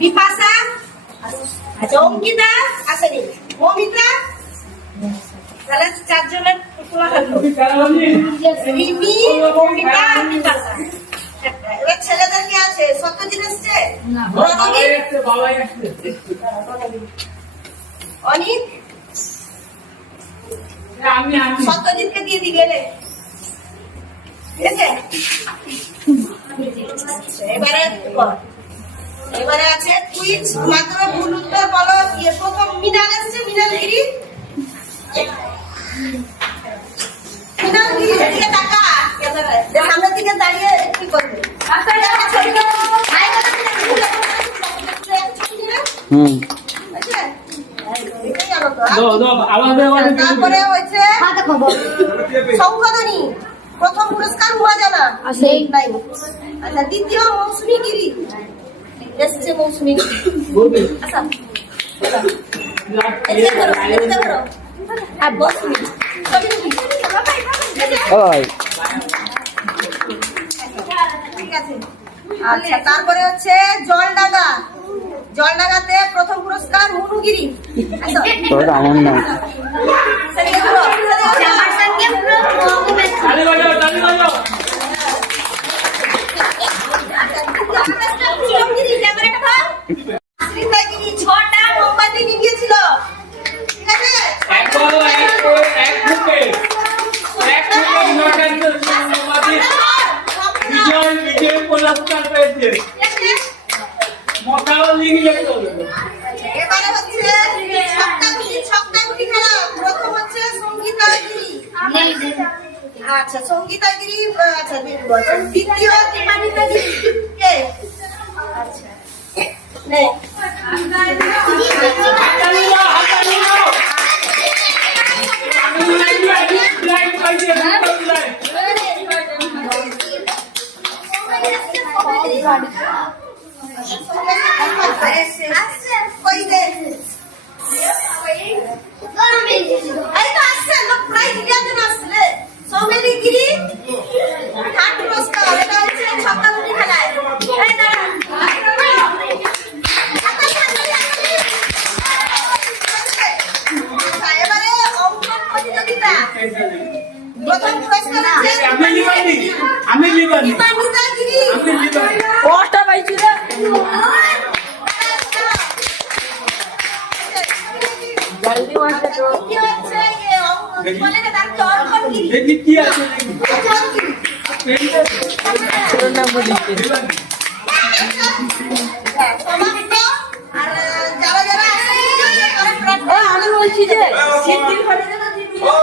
বিপাশা, আচ্ছা অঙ্কিতা আসেনি, মমিতা, তাহলে চারজনের খোলা থাকলো। রিমি, মমিতা আর বিপাশা। এবার ছেলেদের কি আছে? সত্যজিৎ এসছে? অনিক সত্যজিৎকে দিয়ে দি গেলে ঠিক আছে। এবারে আছে কুইজ মাধ্যমে ভুল উত্তর বলো। প্রথম মিনাল এসছে, মিনালগিরি, মিনালগিরি এদিকে তাকা, সামনের দিকে দাঁড়িয়ে কি করবে? তারপরে হয়েছে সংশোধনী, প্রথম পুরস্কার মহাজানা, আচ্ছা দ্বিতীয় মৌসুমী গিরি এসছে, মৌসুমী গিরি। আচ্ছা ঠিক আছে। আচ্ছা তারপরে হচ্ছে জলডাঙ্গা, জলডাঙ্গাতে প্রথম পুরস্কার মুনুগিরি। ছটা মোমবাতি নিভিয়েছিল, ঠিক আছে। এবারে হচ্ছে ছক্কাগুলি খেলা। প্রথম হচ্ছে সঙ্গীতাগিরি, আচ্ছা সঙ্গীতাগিরি, আচ্ছা দ্বিতীয় তিমানিতাগিরি কে? আচ্ছা নে প্রথম পুরস্কার আমি লিবানি কষ্ট পাইছি রে। জলদি ওয়াটা তো কি হচ্ছে ये বলে না তার চরকন গিরি দেখি কি আছে পুরো নাম বলি সমাপ্ত। আর যারা যারা আমি বলছি যে সিদ্ধির ঘরে